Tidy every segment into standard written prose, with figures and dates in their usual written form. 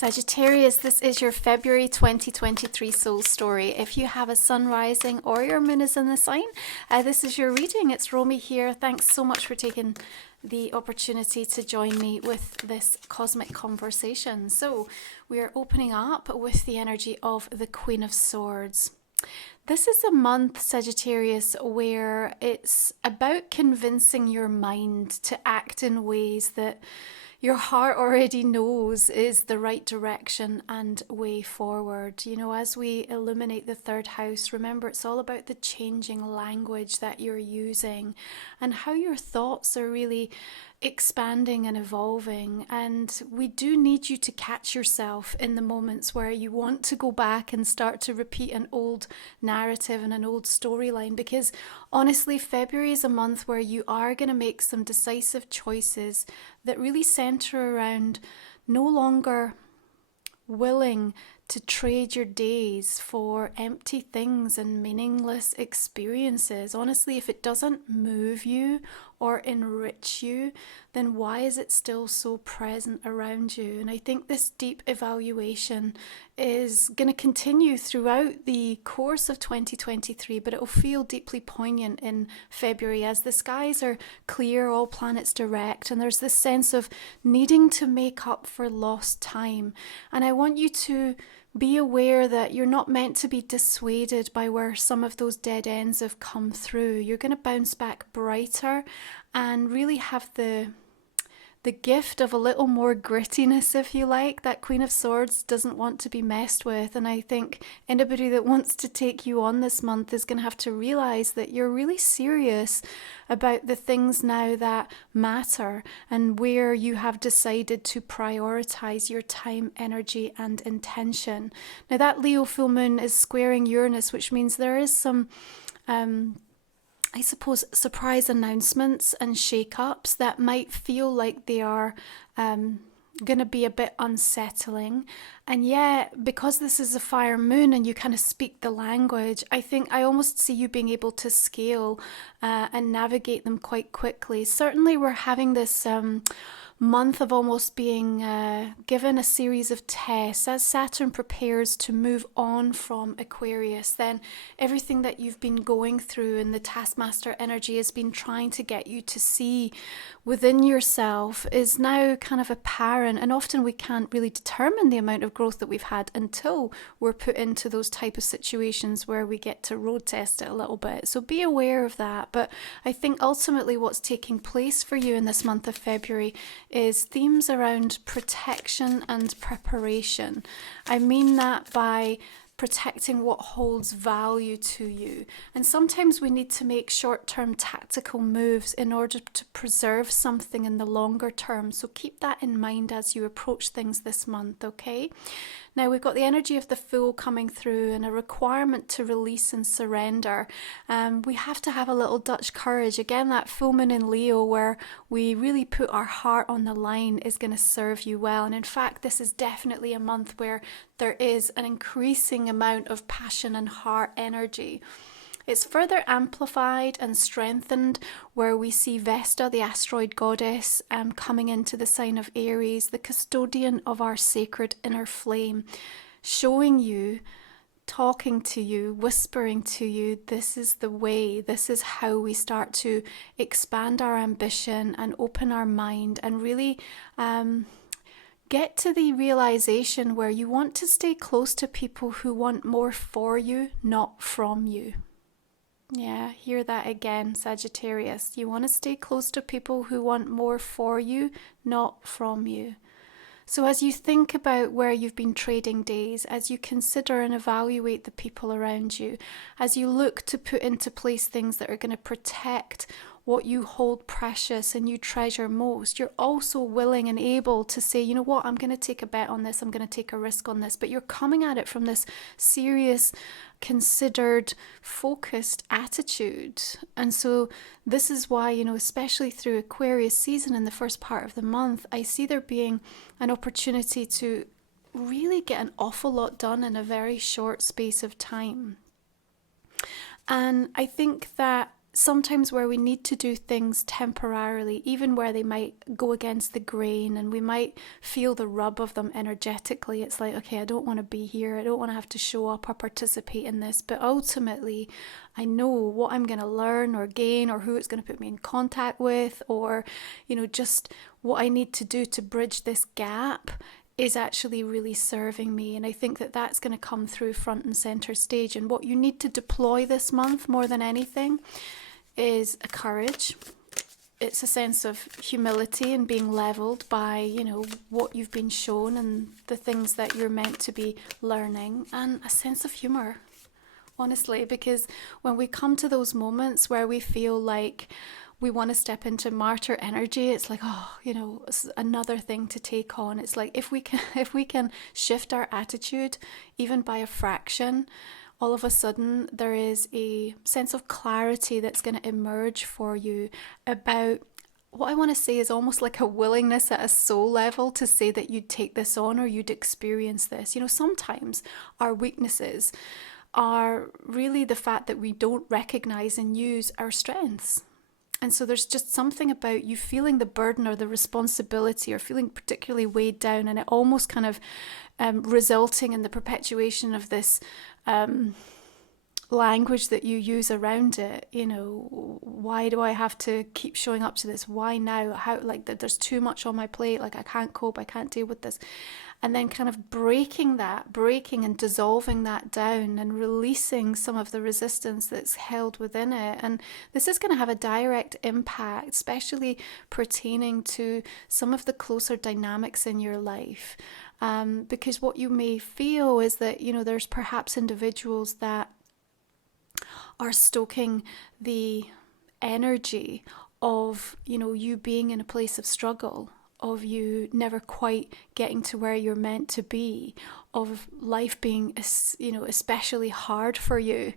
Sagittarius, this is your February 2023 soul story. If you have a sun rising or your moon is in the sign, this is your reading. It's Romy here. Thanks so much for taking the opportunity to join me with this cosmic conversation. So we are opening up with the energy of the Queen of Swords. This is a month, Sagittarius, where it's about convincing your mind to act in ways that your heart already knows is the right direction and way forward. You know, as we illuminate the third house, remember it's all about the changing language that you're using and how your thoughts are really expanding and evolving. And we do need you to catch yourself in the moments where you want to go back and start to repeat an old narrative and an old storyline, because honestly, February is a month where you are going to make some decisive choices that really center around no longer willing to trade your days for empty things and meaningless experiences. Honestly, if it doesn't move you or enrich you, then why is it still so present around you? And I think this deep evaluation is going to continue throughout the course of 2023, but it will feel deeply poignant in February as the skies are clear, all planets direct, and there's this sense of needing to make up for lost time. And I want you to be aware that you're not meant to be dissuaded by where some of those dead ends have come through. You're going to bounce back brighter and really have the gift of a little more grittiness, if you like. That Queen of Swords doesn't want to be messed with. And I think anybody that wants to take you on this month is going to have to realize that you're really serious about the things now that matter and where you have decided to prioritize your time, energy, and intention. Now, that Leo full moon is squaring Uranus, which means there is some I suppose, surprise announcements and shake-ups that might feel like they are going to be a bit unsettling. And yet, because this is a fire moon and you kind of speak the language, I think I almost see you being able to scale and navigate them quite quickly. Certainly, we're having this month of almost being given a series of tests as Saturn prepares to move on from Aquarius. Then everything that you've been going through and the taskmaster energy has been trying to get you to see within yourself is now kind of apparent, and often we can't really determine the amount of growth that we've had until we're put into those type of situations where we get to road test it a little bit. So be aware of that. But I think ultimately what's taking place for you in this month of February is themes around protection and preparation. I mean that by protecting what holds value to you. And sometimes we need to make short-term tactical moves in order to preserve something in the longer term. So keep that in mind as you approach things this month, okay? Now, we've got the energy of the Fool coming through and a requirement to release and surrender. We have to have a little Dutch courage. Again, that full moon in Leo where we really put our heart on the line is going to serve you well. And in fact, this is definitely a month where there is an increasing amount of passion and heart energy. It's further amplified and strengthened where we see Vesta, the asteroid goddess, coming into the sign of Aries, the custodian of our sacred inner flame, showing you, talking to you, whispering to you, this is the way, this is how we start to expand our ambition and open our mind and really get to the realization where you want to stay close to people who want more for you, not from you. Yeah, hear that again, Sagittarius. You want to stay close to people who want more for you, not from you. So as you think about where you've been trading days, as you consider and evaluate the people around you, as you look to put into place things that are going to protect what you hold precious and you treasure most, you're also willing and able to say, you know what, I'm going to take a bet on this, I'm going to take a risk on this, but you're coming at it from this serious, considered, focused attitude. And so this is why, you know, especially through Aquarius season in the first part of the month, I see there being an opportunity to really get an awful lot done in a very short space of time. And I think that sometimes where we need to do things temporarily, even where they might go against the grain and we might feel the rub of them energetically. It's like, okay, I don't want to be here. I don't want to have to show up or participate in this. But ultimately, I know what I'm going to learn or gain, or who it's going to put me in contact with, or, just what I need to do to bridge this gap is actually really serving me. And I think that that's going to come through front and center stage. And what you need to deploy this month more than anything is a courage. It's a sense of humility and being leveled by, what you've been shown and the things that you're meant to be learning, and a sense of humor, honestly, because when we come to those moments where we feel like we want to step into martyr energy, it's like, it's another thing to take on. It's like if we can shift our attitude even by a fraction, all of a sudden there is a sense of clarity that's going to emerge for you about what I want to say is almost like a willingness at a soul level to say that you'd take this on or you'd experience this. Sometimes our weaknesses are really the fact that we don't recognize and use our strengths. And so there's just something about you feeling the burden or the responsibility or feeling particularly weighed down, and it almost kind of resulting in the perpetuation of this language that you use around it. Why do I have to keep showing up to this? Why now? How, like, that there's too much on my plate, like I can't cope, I can't deal with this. And then kind of breaking and dissolving that down and releasing some of the resistance that's held within it. And this is going to have a direct impact, especially pertaining to some of the closer dynamics in your life. Because what you may feel is that, there's perhaps individuals that are stoking the energy of, you being in a place of struggle, of you never quite getting to where you're meant to be, of life being, especially hard for you.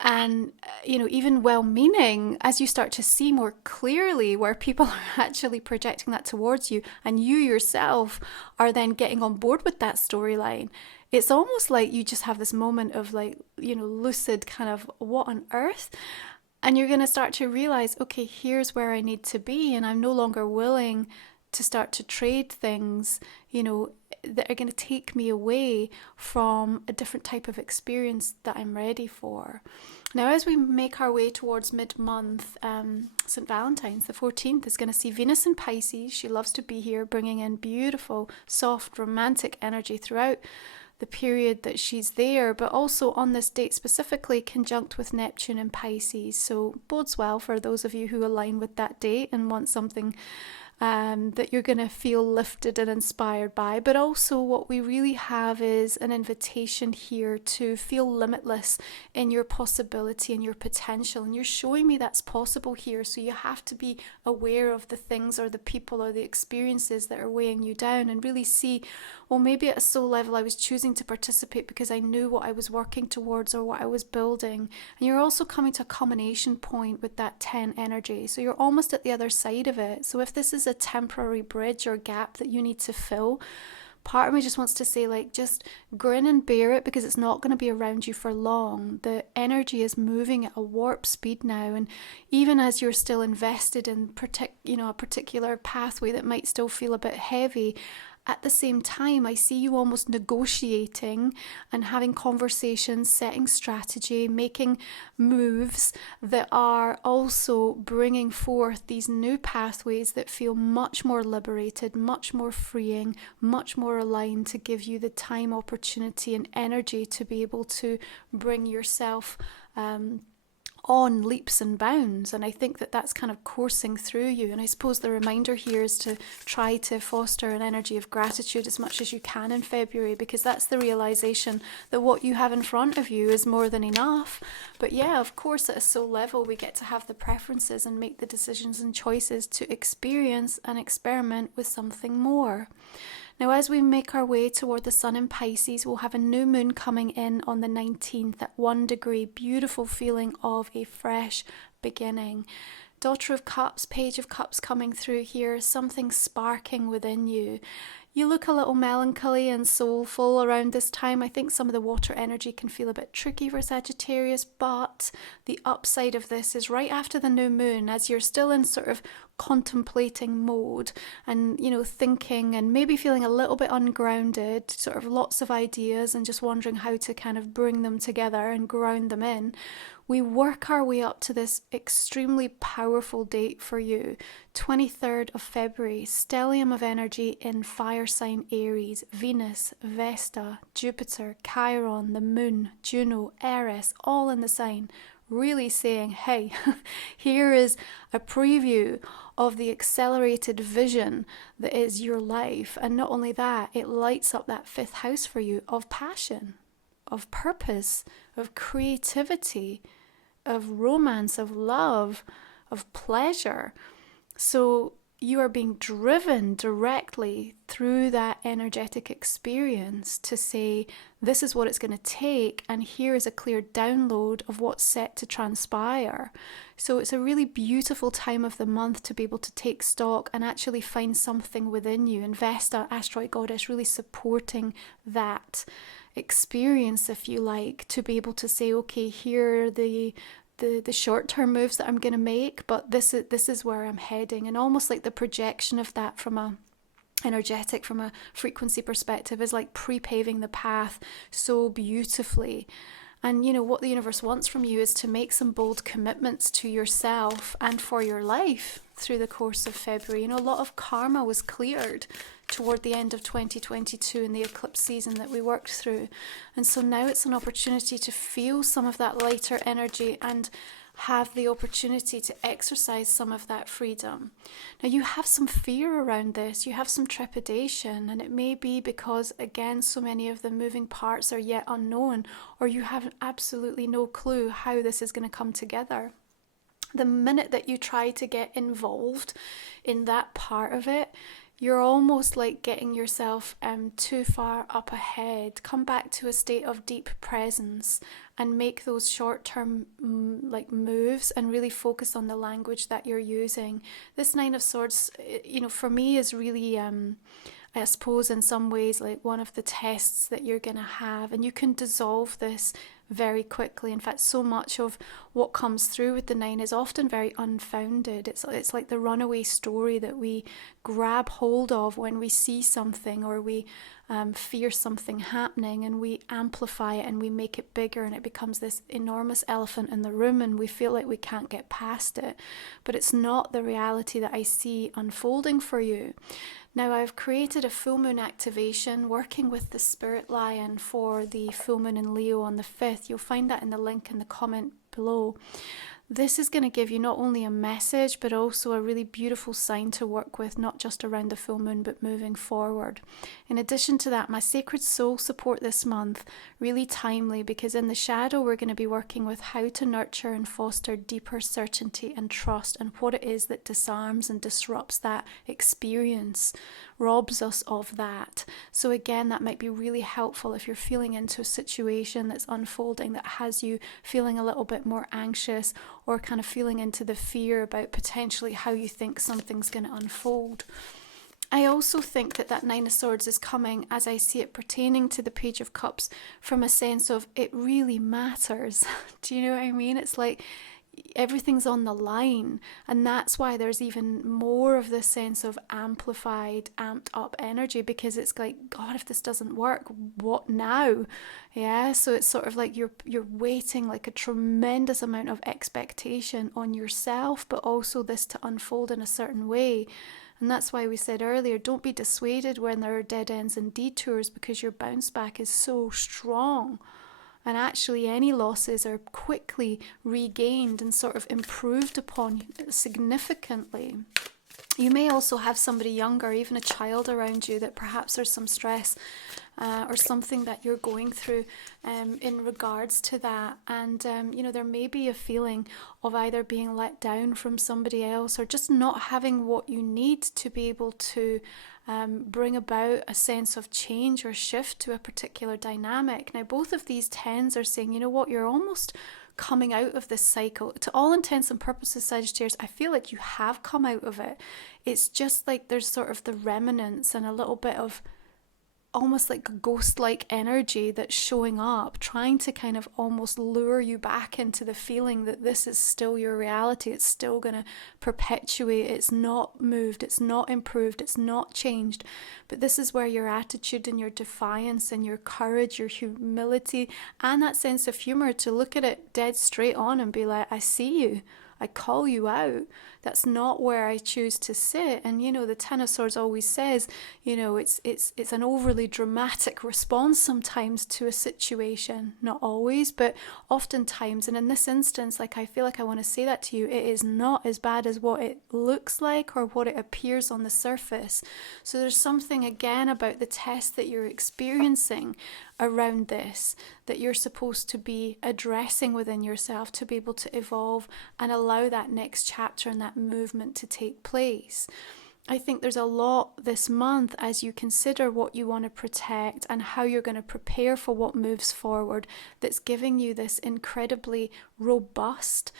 And, even well-meaning, as you start to see more clearly where people are actually projecting that towards you, and you yourself are then getting on board with that storyline, it's almost like you just have this moment of lucid kind of, what on earth? And you're going to start to realize, okay, here's where I need to be. And I'm no longer willing to start to trade things, that are going to take me away from a different type of experience that I'm ready for. Now, as we make our way towards mid-month, St. Valentine's, the 14th, is going to see Venus in Pisces. She loves to be here, bringing in beautiful, soft, romantic energy throughout the period that she's there, but also on this date specifically conjunct with Neptune in Pisces. So bodes well for those of you who align with that date and want something that you're going to feel lifted and inspired by. But also what we really have is an invitation here to feel limitless in your possibility and your potential. And you're showing me that's possible here. So you have to be aware of the things or the people or the experiences that are weighing you down, and really see, well, maybe at a soul level I was choosing to participate because I knew what I was working towards or what I was building. And you're also coming to a culmination point with that 10 energy. So you're almost at the other side of it. So if this is a temporary bridge or gap that you need to fill, part of me just wants to say, just grin and bear it, because it's not going to be around you for long. The energy is moving at a warp speed now, and even as you're still invested in a particular pathway that might still feel a bit heavy, at the same time, I see you almost negotiating and having conversations, setting strategy, making moves that are also bringing forth these new pathways that feel much more liberated, much more freeing, much more aligned to give you the time, opportunity, and energy to be able to bring yourself on leaps and bounds. And I think that that's kind of coursing through you. And I suppose the reminder here is to try to foster an energy of gratitude as much as you can in February, because that's the realization that what you have in front of you is more than enough. But yeah, of course, at a soul level, we get to have the preferences and make the decisions and choices to experience and experiment with something more. Now, as we make our way toward the sun in Pisces, we'll have a new moon coming in on the 19th at 1 degree. Beautiful feeling of a fresh beginning. Daughter of Cups, Page of Cups coming through here, something sparking within you. You look a little melancholy and soulful around this time. I think some of the water energy can feel a bit tricky for Sagittarius, but the upside of this is right after the new moon, as you're still in sort of contemplating mode and, thinking and maybe feeling a little bit ungrounded, sort of lots of ideas and just wondering how to kind of bring them together and ground them in. We work our way up to this extremely powerful date for you, 23rd of February, stellium of energy in fire sign Aries, Venus, Vesta, Jupiter, Chiron, the moon, Juno, Eris, all in the sign, really saying, hey, here is a preview of the accelerated vision that is your life. And not only that, it lights up that 5th house for you of passion, of purpose, of creativity, of romance, of love, of pleasure. So you are being driven directly through that energetic experience to say, this is what it's going to take, and here is a clear download of what's set to transpire. So it's a really beautiful time of the month to be able to take stock and actually find something within you. And Vesta, asteroid goddess, really supporting that experience, if you like, to be able to say, okay, here are the short-term moves that I'm going to make, but this is where I'm heading. And almost like the projection of that from a frequency perspective is like pre-paving the path so beautifully. And what the universe wants from you is to make some bold commitments to yourself and for your life through the course of February. A lot of karma was cleared toward the end of 2022 in the eclipse season that we worked through. And so now it's an opportunity to feel some of that lighter energy and have the opportunity to exercise some of that freedom. Now you have some fear around this, you have some trepidation, and it may be because, again, so many of the moving parts are yet unknown, or you have absolutely no clue how this is going to come together. The minute that you try to get involved in that part of it, you're almost like getting yourself too far up ahead. Come back to a state of deep presence and make those short-term moves and really focus on the language that you're using. This Nine of Swords, for me is really, I suppose in some ways, like one of the tests that you're going to have. And you can dissolve this very quickly. In fact, so much of what comes through with the 9 is often very unfounded. It's like the runaway story that we grab hold of when we see something or we fear something happening, and we amplify it and we make it bigger, and it becomes this enormous elephant in the room, and we feel like we can't get past it. But it's not the reality that I see unfolding for you. Now, I've created a full moon activation working with the Spirit Lion for the full moon in Leo on the 5th. You'll find that in the link in the comment below. This is going to give you not only a message, but also a really beautiful sign to work with, not just around the full moon, but moving forward. In addition to that, my Sacred Soul support this month, really timely, because in the shadow, we're going to be working with how to nurture and foster deeper certainty and trust, and what it is that disarms and disrupts that experience, robs us of that. So again, that might be really helpful if you're feeling into a situation that's unfolding that has you feeling a little bit more anxious, or kind of feeling into the fear about potentially how you think something's going to unfold. I also think that 9 of Swords is coming, as I see it pertaining to the Page of Cups, from a sense of it really matters. Do you know what I mean? It's like everything's on the line, and that's why there's even more of this sense of amplified, amped up energy, because it's like, God, if this doesn't work, what now? Yeah, so it's sort of like you're waiting like a tremendous amount of expectation on yourself, but also this to unfold in a certain way. And that's why we said earlier, don't be dissuaded when there are dead ends and detours, because your bounce back is so strong. And actually any losses are quickly regained and sort of improved upon significantly. You may also have somebody younger, even a child around you, that perhaps there's some stress or something that you're going through in regards to that. And, there may be a feeling of either being let down from somebody else, or just not having what you need to be able to bring about a sense of change or shift to a particular dynamic. Now, both of these tens are saying, you know what, you're almost coming out of this cycle. To all intents and purposes, Sagittarius, I feel like you have come out of it. It's just like there's sort of the remnants and a little bit of almost like a ghost-like energy that's showing up, trying to kind of almost lure you back into the feeling that this is still your reality. It's still going to perpetuate. It's not moved. It's not improved. It's not changed. But this is where your attitude and your defiance and your courage, your humility, and that sense of humor to look at it dead straight on and be like, I see you. I call you out. That's not where I choose to sit. And you know, the Ten of Swords always says, you know, it's an overly dramatic response sometimes to a situation. Not always, but oftentimes. And in this instance, like, I feel like I want to say that to you. It is not as bad as what it looks like or what it appears on the surface. So there's something again about the test that you're experiencing around this that you're supposed to be addressing within yourself to be able to evolve and allow that next chapter and that movement to take place. I think there's a lot this month as you consider what you want to protect and how you're going to prepare for what moves forward, that's giving you this incredibly robust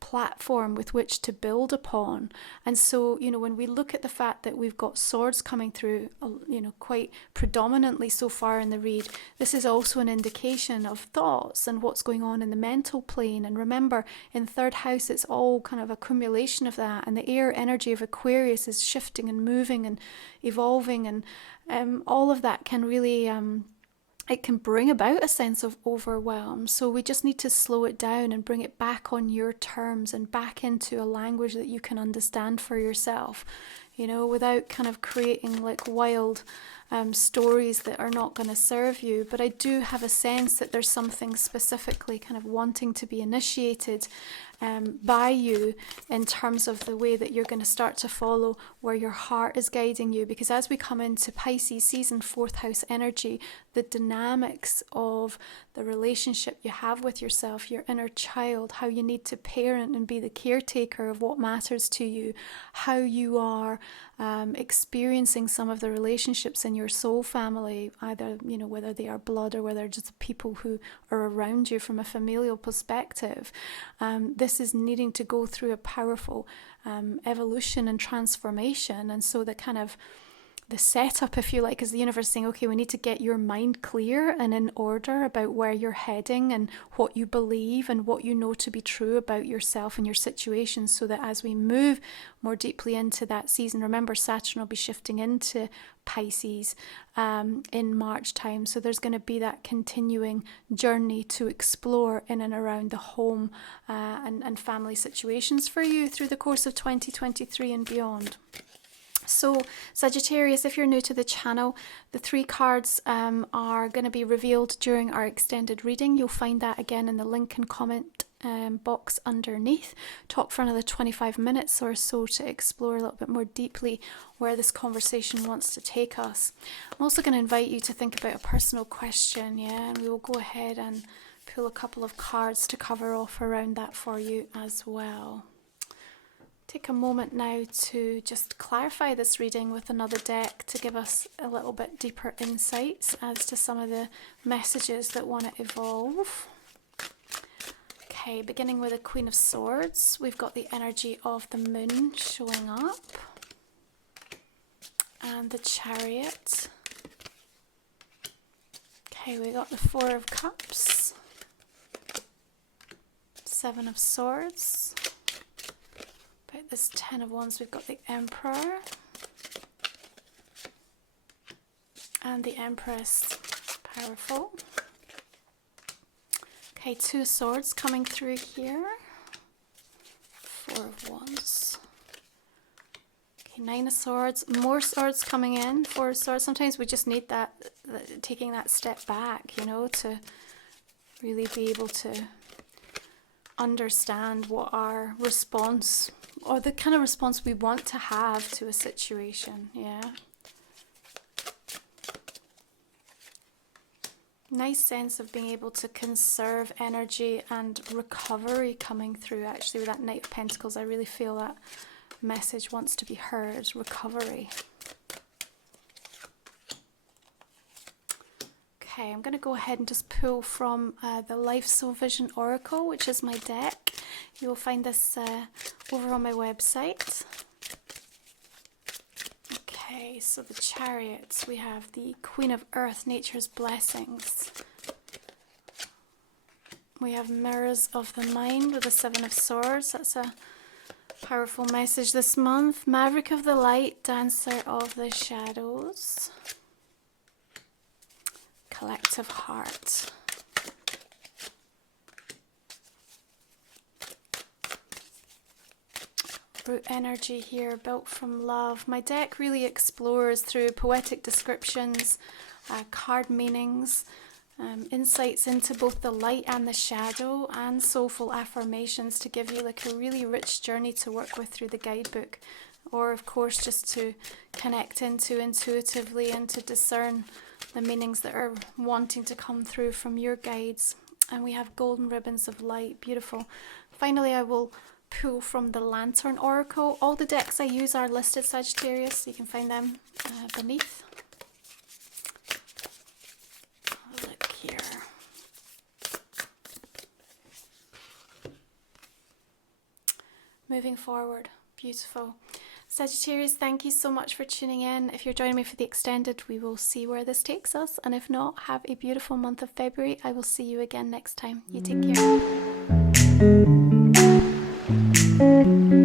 platform with which to build upon. And so, you know, when we look at the fact that we've got swords coming through, you know, quite predominantly so far in the read, this is also an indication of thoughts and what's going on in the mental plane. And remember, in third house, it's all kind of accumulation of that. And the air energy of Aquarius is shifting and moving and evolving. And all of that can really it can bring about a sense of overwhelm. So we just need to slow it down and bring it back on your terms and back into a language that you can understand for yourself, you know, without kind of creating like wild stories that are not going to serve you. But I do have a sense that there's something specifically kind of wanting to be initiated by you in terms of the way that you're going to start to follow where your heart is guiding you. Because as we come into Pisces season, fourth house energy, the dynamics of the relationship you have with yourself, your inner child, how you need to parent and be the caretaker of what matters to you, how you are experiencing some of the relationships in your soul family, either, you know, whether they are blood or whether just people who are around you from a familial perspective. This is needing to go through a powerful evolution and transformation. And so the kind of the setup, if you like, is the universe saying, okay, we need to get your mind clear and in order about where you're heading and what you believe and what you know to be true about yourself and your situation, so that as we move more deeply into that season, remember Saturn will be shifting into Pisces in March time. So there's going to be that continuing journey to explore in and around the home and family situations for you through the course of 2023 and beyond. So Sagittarius, if you're new to the channel, the 3 cards are going to be revealed during our extended reading. You'll find that again in the link and comment box underneath. Talk for another 25 minutes or so to explore a little bit more deeply where this conversation wants to take us. I'm also going to invite you to think about a personal question, and we will go ahead and pull a couple of cards to cover off around that for you as well. Take a moment now to just clarify this reading with another deck to give us a little bit deeper insights as to some of the messages that want to evolve. Okay, beginning with the Queen of Swords, we've got the energy of the moon showing up and the Chariot. Okay, we got the Four of Cups, Seven of Swords. About this Ten of Wands, we've got the Emperor and the Empress. Powerful. Okay, Two of Swords coming through here. Four of Wands. Okay, Nine of Swords. More swords coming in. Four of Swords. Sometimes we just need that taking that step back, you know, to really be able to understand what our response, or the kind of response we want to have to a situation, Nice sense of being able to conserve energy and recovery coming through. Actually, with that Knight of Pentacles, I really feel that message wants to be heard. Recovery. Okay, I'm going to go ahead and just pull from the Life Soul Vision Oracle, which is my deck. You will find this over on my website. Okay, so the Chariots, we have the Queen of Earth, Nature's Blessings. We have Mirrors of the Mind with the Seven of Swords. That's a powerful message this month. Maverick of the Light, Dancer of the Shadows. Collective Heart. Root energy here, built from love. My deck really explores through poetic descriptions, card meanings, insights into both the light and the shadow, and soulful affirmations to give you like a really rich journey to work with through the guidebook, or of course just to connect into intuitively and to discern the meanings that are wanting to come through from your guides. And we have golden ribbons of light, beautiful. Finally, I will pull from the Lantern Oracle. All the decks I use are listed, Sagittarius. You can find them beneath. Look here. Moving forward, beautiful. Sagittarius, thank you so much for tuning in. If you're joining me for the extended, we will see where this takes us. And if not, have a beautiful month of February. I will see you again next time. You take care.